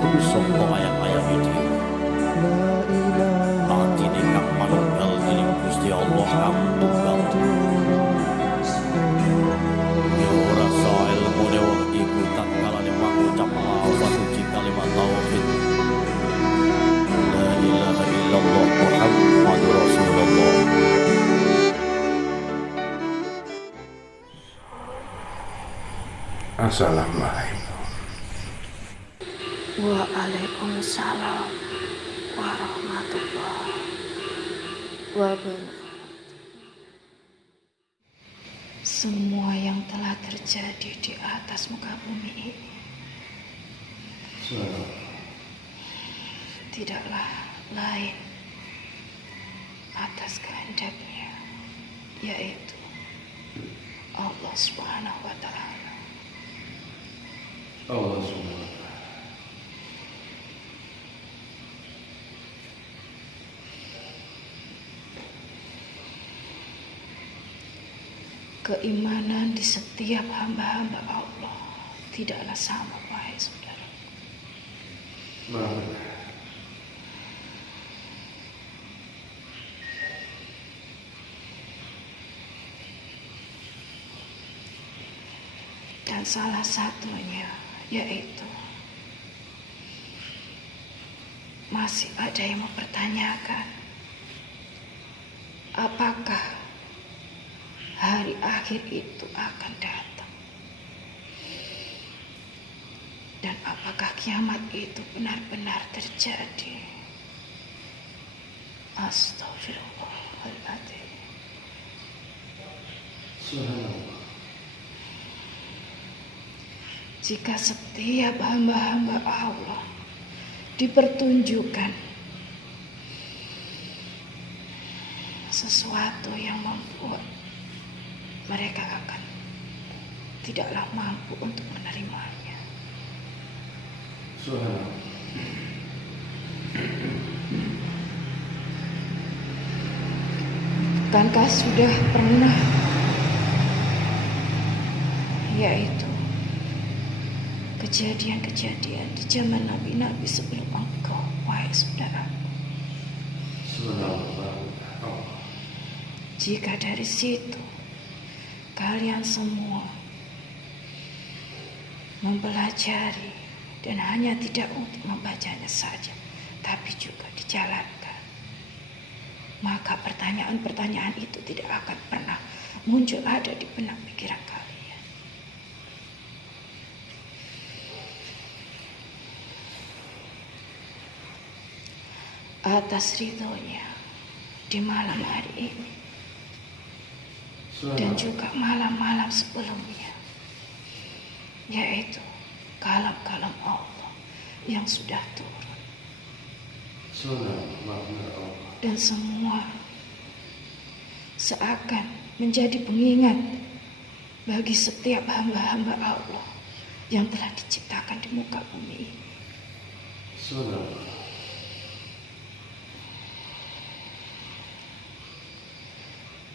saka ayat-ayat video. Atine kang manunggal dening Gusti Allah kang tunggal. Ya ora sae ilmune wong iku tatkala mangucap lafaz suci kalimat tauhid. La ilaha illallah Muhammadur Rasulullah. Assalamualaikum. Waalaikumsalam warahmatullahi wabarakatuh. Semua yang telah terjadi di atas muka bumi ini tidaklah lain atas kehendaknya, yaitu Allah Subhanahu wa Ta'ala. Allah SWT. Keimanan di setiap hamba-hamba Allah tidaklah sama, wahai saudara. Dan salah satunya yaitu masih ada yang mempertanyakan apakah hari akhir itu akan datang dan apakah kiamat itu benar-benar terjadi. Astaghfirullahaladzim. Jika setiap hamba-hamba Allah dipertunjukkan sesuatu yang membuat mereka akan tidaklah mampu untuk menerimanya. Bukankah sudah pernah, yaitu kejadian-kejadian di zaman nabi-nabi sebelum engkau, wahai saudara. Jika dari situ kalian semua mempelajari dan hanya tidak untuk membacanya saja, tapi juga dijalankan, maka pertanyaan-pertanyaan itu tidak akan pernah muncul ada di benak pikiran kalian. Atas ridhonya di malam hari ini dan juga malam-malam sebelumnya, yaitu kalam-kalam Allah yang sudah turun, dan semua seakan menjadi pengingat bagi setiap hamba-hamba Allah yang telah diciptakan di muka bumi ini.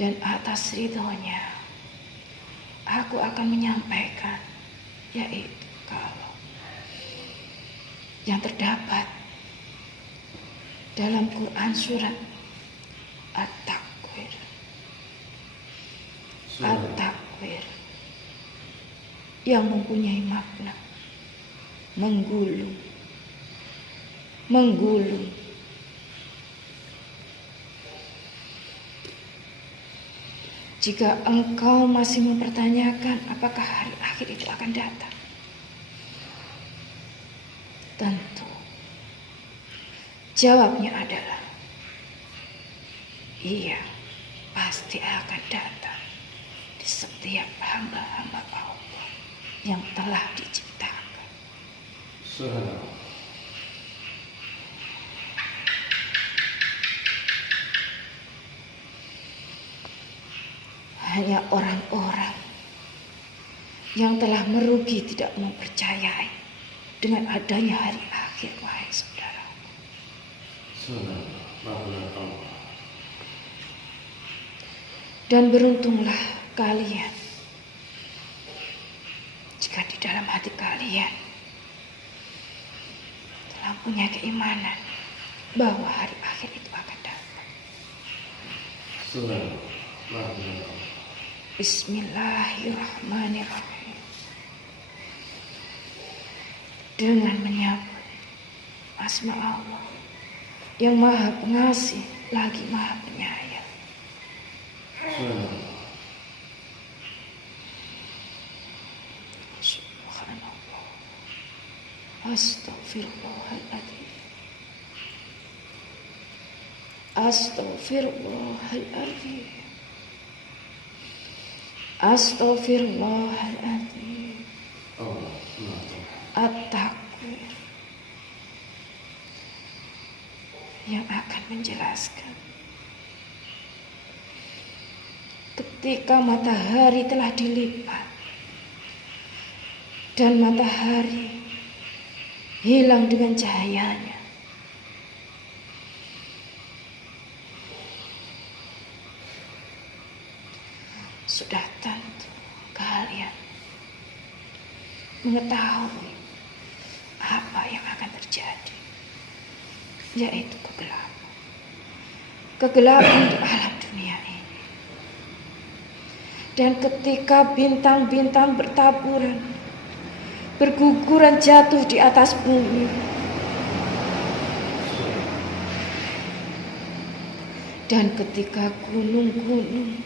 Dan atas ridhonya aku akan menyampaikan, yaitu kalau yang terdapat dalam Quran surat At-Takwir. At-Takwir yang mempunyai makna menggulung. Jika engkau masih mempertanyakan apakah hari akhir itu akan datang, tentu jawabnya adalah iya, pasti akan datang di setiap hamba-hamba Allah yang telah diciptakan. Hanya orang-orang yang telah merugi tidak mempercayai dengan adanya hari akhir, wahai saudara. Dan beruntunglah kalian jika di dalam hati kalian yang punya keimanan bahwa hari akhir itu akan datang. Bismillahirrahmanirrahim. Dengan menyebut asma Allah yang maha pengasih lagi maha penyayang. Subhanallah. Astaghfirullahaladzim. Astaghfirullahaladzim. Astaghfirullahaladzim. At-takwir yang akan menjelaskan ketika matahari telah dilipat dan matahari hilang dengan cahayanya, sudah tentu kalian mengetahui apa yang akan terjadi, yaitu kegelapan. Kegelapan di alam dunia ini. Dan ketika bintang-bintang bertaburan, berguguran jatuh di atas bumi, dan ketika gunung-gunung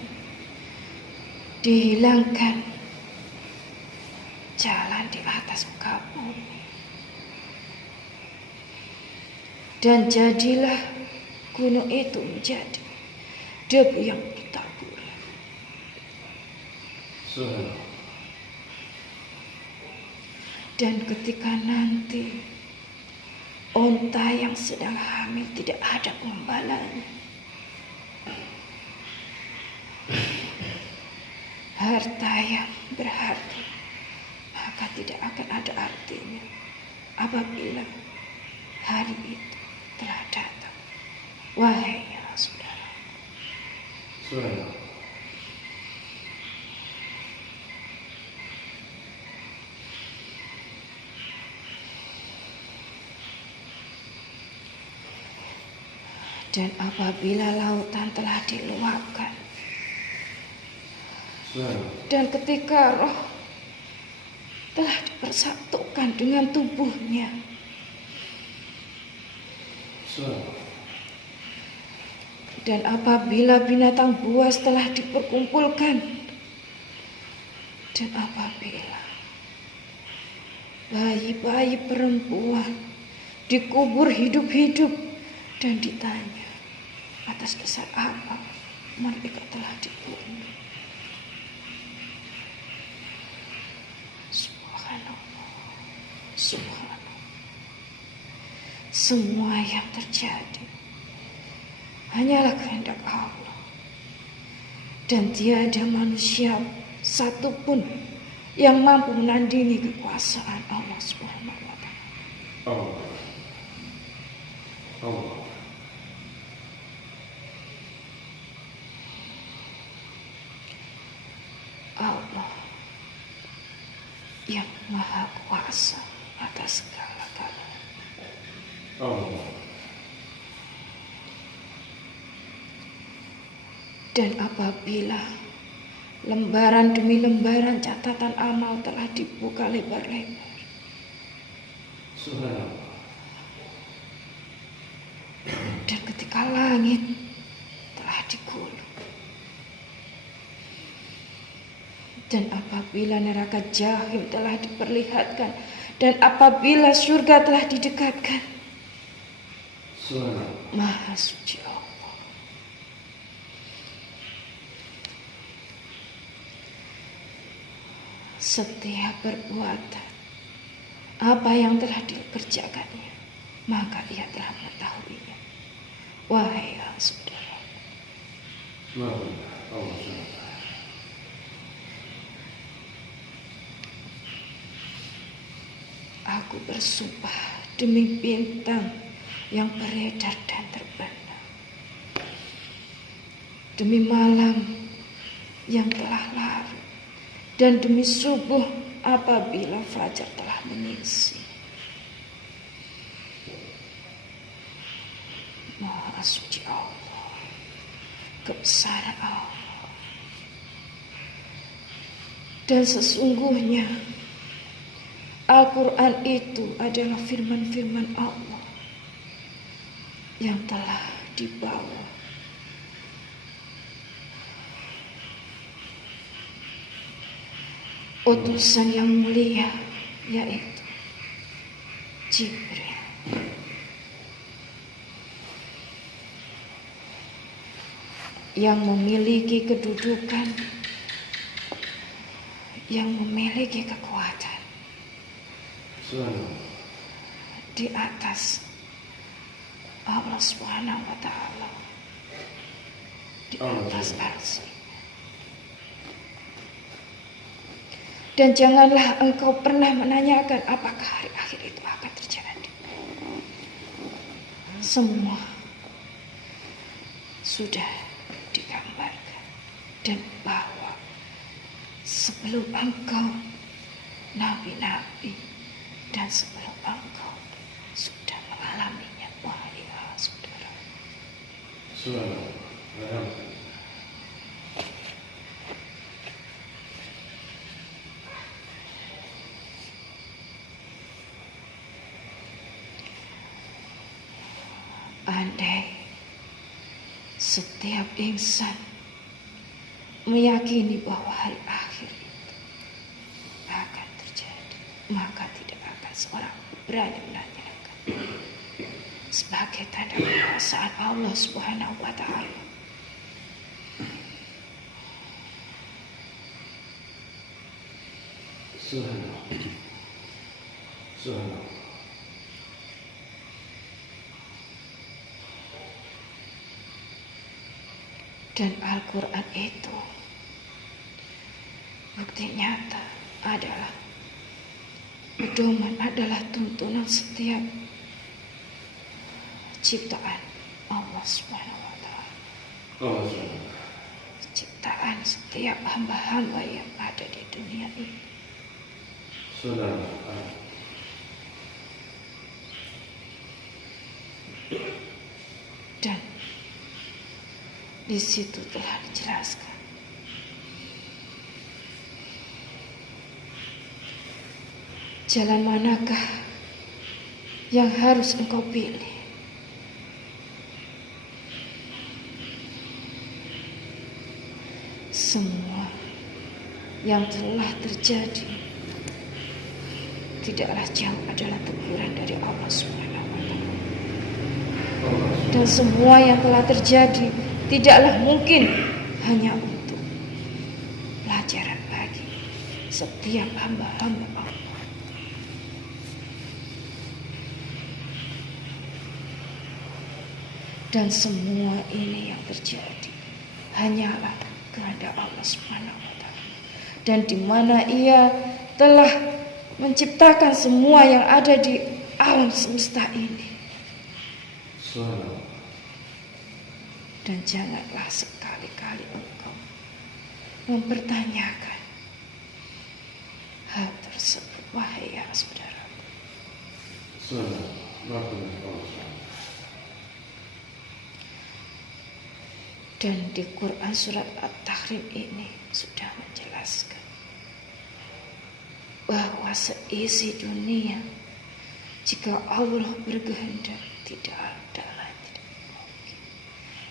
dihilangkan jalan di atas muka bumi, dan jadilah gunung itu menjadi debu yang bertaburan. Dan ketika nanti onta yang sedang hamil tidak ada pengembalanya, harta yang berharga maka tidak akan ada artinya apabila hari itu telah datang. Wahai saudara, dan apabila lautan telah diluapkan, dan ketika roh telah dipersatukan dengan tubuhnya, dan apabila binatang buas telah diperkumpulkan, dan apabila bayi-bayi perempuan dikubur hidup-hidup dan ditanya atas dasar apa mereka telah dibunuh. Subhanallah. Semua yang terjadi hanyalah kehendak Allah, dan tiada manusia satupun yang mampu menandingi kekuasaan Allah Subhanahu wa Ta'ala. Allah yang maha kuasa atas segala-galanya. Dan apabila lembaran demi lembaran catatan amal telah dibuka lebar-lebar, dan ketika langit telah digulung, dan apabila neraka jahim telah diperlihatkan, dan apabila surga telah didekatkan, Maha suci Allah. Setiap perbuatan apa yang telah dikerjakannya, maka ia telah mengetahuinya. Wahai saudara, aku bersumpah demi bintang yang beredar dan terbenam, demi malam yang telah larut, dan demi subuh apabila fajar telah menyingsi. suci Allah, kebesaran Allah. Dan sesungguhnya Al-Quran itu adalah firman-firman Allah yang telah dibawa utusan yang mulia, yaitu Jibril. Yang memiliki kedudukan, yang memiliki kekuatan di atas Allah Subhanahu wa Ta'ala, di atas arsy. Dan janganlah engkau pernah menanyakan apakah hari akhir itu akan terjadi. Semua sudah digambarkan, dan bahwa sebelum engkau nabi-nabi dan sebelum engkau sudah mengalaminya, wahai saudara. Andai setiap insan meyakini bahwa hari akhir itu akan terjadi, maka tidak akan seorang berani menanyakan sebagai tanda kekuasaan Allah Subhanahu wa Ta'ala. Subhanallah. Dan Al-Quran itu bukti nyata adalah pedoman, adalah tuntunan setiap ciptaan Allah Subhanahu wa Ta'ala. Ciptaan setiap hamba-hamba yang ada di dunia ini. Dan di situ telah dijelaskan jalan manakah yang harus engkau pilih. Semua yang telah terjadi tidaklah jauh adalah teguran dari Allah Subhanahu wa Ta'ala. Dan semua yang telah terjadi tidaklah mungkin hanya untuk pelajaran bagi setiap hamba-hamba Allah. Dan semua ini yang terjadi hanyalah kehendak Allah Subhanahu wa Ta'ala. Dan di mana Ia telah menciptakan semua yang ada di alam semesta ini. Dan janganlah sekali-kali engkau mempertanyakan hal tersebut, wahai ya saudara. Dan di Quran surat At-Tahrim ini sudah menjelaskan bahwa seisi dunia, jika Allah berkehendak, tidak ada lain.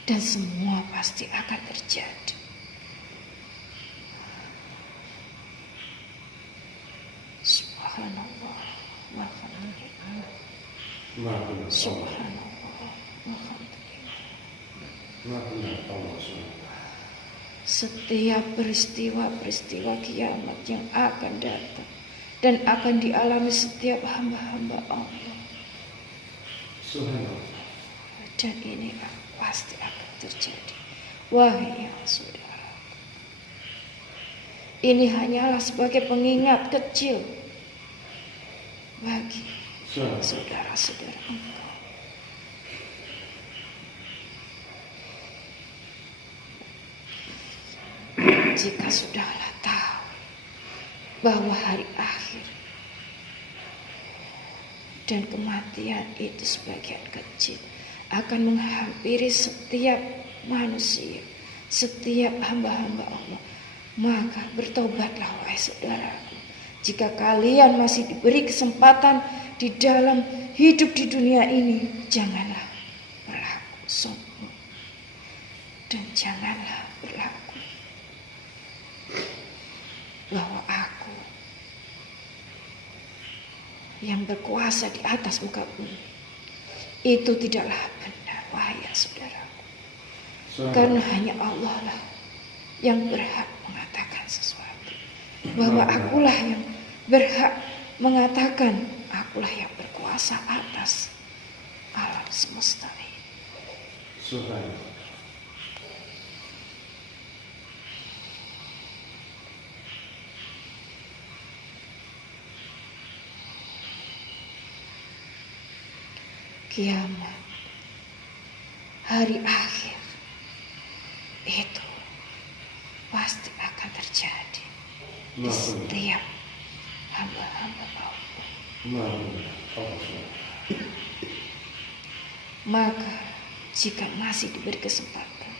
Dan semua pasti akan terjadi. Subhanallah walhamdulillah. Subhanallah walhamdulillah. Setiap peristiwa-peristiwa kiamat yang akan datang dan akan dialami setiap hamba-hamba Allah. Dan ini pasti akan terjadi, wahai yang saudara. Ini hanyalah sebagai pengingat kecil bagi saudara-saudara engkau. Jika sudahlah tahu bahwa hari akhir dan kematian itu sebagian kecil akan menghampiri setiap manusia, setiap hamba-hamba Allah. Maka bertobatlah wahai saudaraku. Jika kalian masih diberi kesempatan di dalam hidup di dunia ini, janganlah berlaku sombong dan janganlah berlaku bahwa aku yang berkuasa di atas muka bumi. Itu tidaklah benar, wahai saudaraku. Karena hanya Allah lah yang berhak mengatakan sesuatu. Bahwa akulah yang berhak mengatakan, akulah yang berkuasa atas alam semesta ini. Kiamat, hari akhir, itu pasti akan terjadi di setiap hamba-hamba Allah. Maka jika masih diberi kesempatan,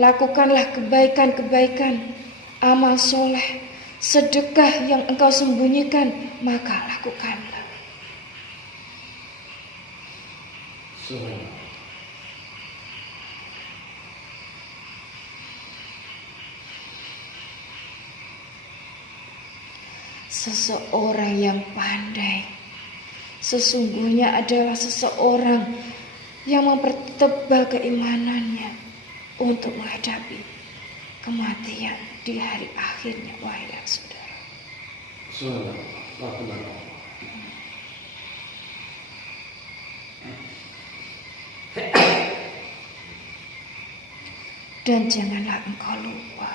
lakukanlah kebaikan-kebaikan, amal soleh, sedekah yang engkau sembunyikan, maka lakukanlah. Seseorang yang pandai sesungguhnya adalah seseorang yang mempertebal keimanannya untuk menghadapi kematian di hari akhirnya, wahai saudara. Dan janganlah engkau lupa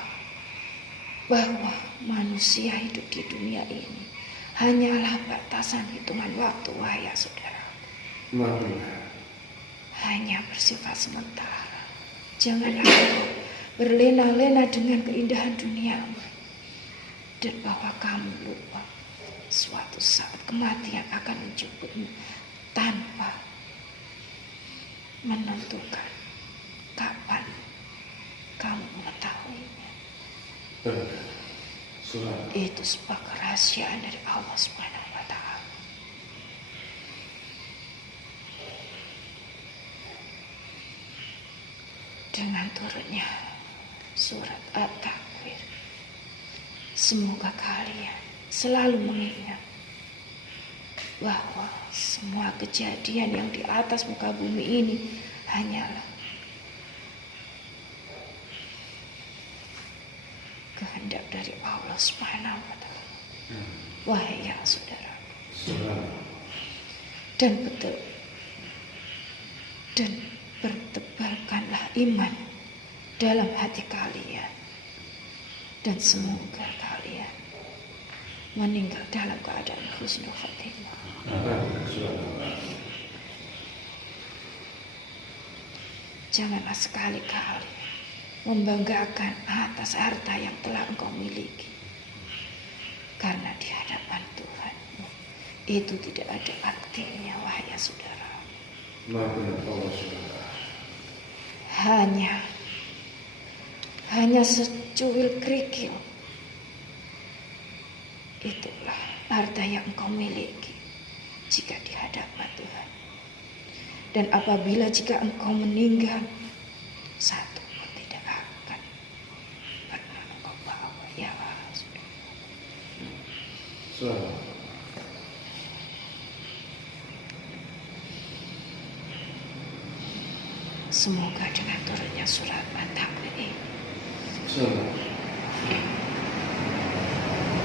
bahwa manusia hidup di dunia ini hanyalah batasan hitungan waktu, wahai saudara. Hanya bersifat sementara. Janganlah engkau berlena-lena dengan keindahan dunia, dan bahwa kamu lupa suatu saat kematian akan menjemputmu tanpa menentukan kapan kamu mengetahuinya. Itu sebuah kerahasiaan dari Allah Subhanahu wa Ta'ala. Dengan turunnya surat At-Takwir, semoga kalian selalu mengingat bahwa semua kejadian yang di atas muka bumi ini hanyalah kehendak dari Allah Subhanahu wa Ta'ala. Wahai saudara, dan bertebalkanlah iman dalam hati kalian, dan semoga kalian meninggal dalam keadaan husnul khatimah. Janganlah sekali-kali membanggakan atas harta yang telah engkau miliki, karena di hadapan Tuhan itu tidak ada artinya, wahai saudara. Hanya secuil kerikil, itulah harta yang engkau miliki jika di hadapan Tuhan. Dan apabila jika engkau meninggal, satu pun tidak akan pernah engkau bawa, ya saudara. Semoga dengan turunnya surat At-Takwir ini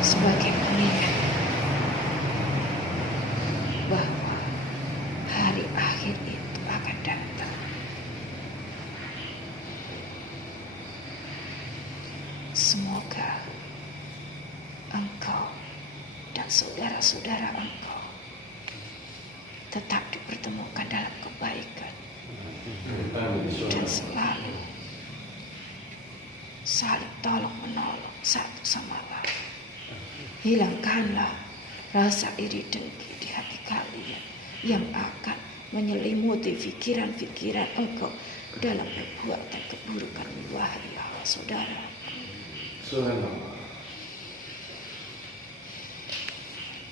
sebagai pengingat bahwa hari akhir itu akan datang. Semoga engkau dan saudara-saudara engkau tetap dipertemukan dalam kebaikan dan selalu saling tolong menolong satu sama lain. Hilangkanlah rasa iri dengki di hati kalian yang akan menyelimuti pikiran-pikiran engkau dalam perbuatan keburukan, wahai saudara. Subhanallah.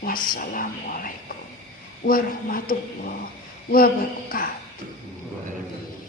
Wassalamualaikum warahmatullahi wabarakatuh. Waalaikumsalam.